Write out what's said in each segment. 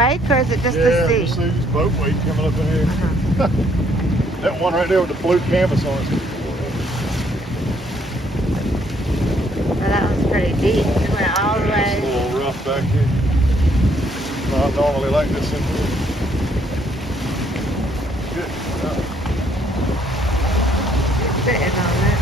wake, or is it just the sea? Yeah, just see this boat wake coming up in here. That one right there with the blue canvas on it. Well, that one's pretty deep. It went all the It's a way. little rough back here. Not normally like this in here. Good. You're sitting on it.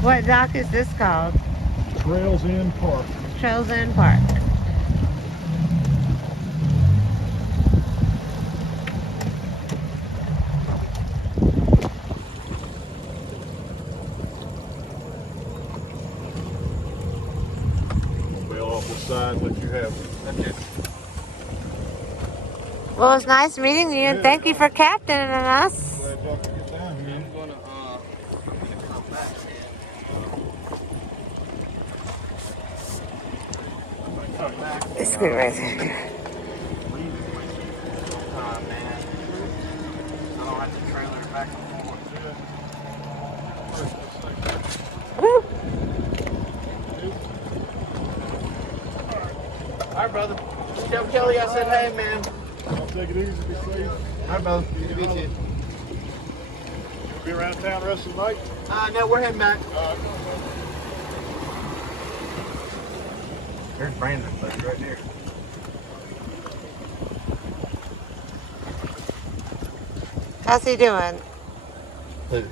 What dock is this called? Trails End Park. Trails End Park. I'll bail off this side and let you have it. Well, it's nice meeting you, and thank you for captaining us. Glad y'all could get down here. I'm gonna come back. It's good right there. Oh man. I don't have to trailer it back and forth. Woo. Alright, brother. Tell Kelly I said hey, man. Y'all take it easy, be safe. Alright, brother. Good to meet you. You'll be around town the rest of the night? No, we're heading back. There's Brandon, buddy, right there. How's he doing? Who?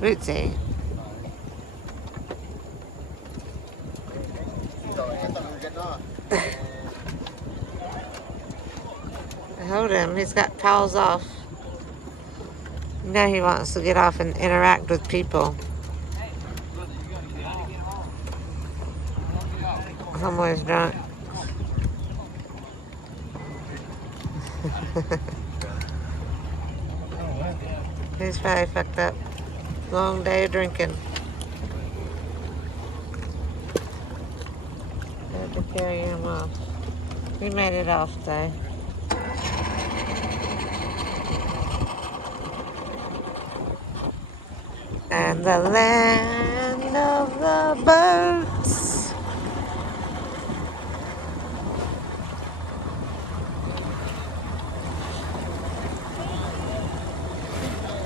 Rootsy. Hold him. He's got paws off. Now he wants to get off and interact with people. Homeboy's drunk. He's probably fucked up. Long day of drinking. Had to carry him off. He made it off though. And the land of the birds.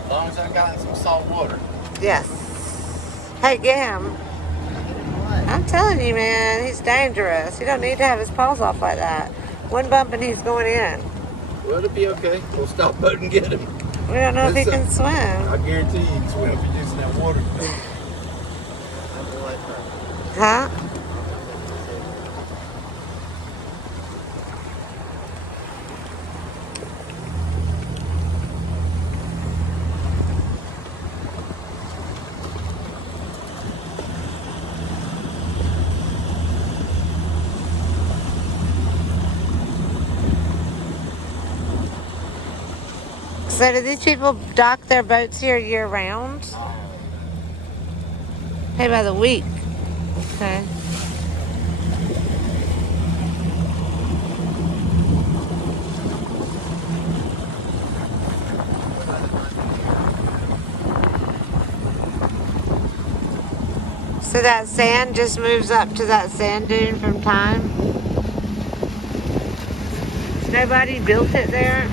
As long as I've gotten some salt water. Yes. Hey, get him. I'm telling you, man, he's dangerous. You don't need to have his paws off like that. One bump and he's going in. Well, it'll be okay. We'll stop boat and get him. We don't know if he can swim. I guarantee you can swim if you're using that water. Huh? So do these people dock their boats here year round? Pay by the week. Okay. So that sand just moves up to that sand dune from time? Nobody built it there?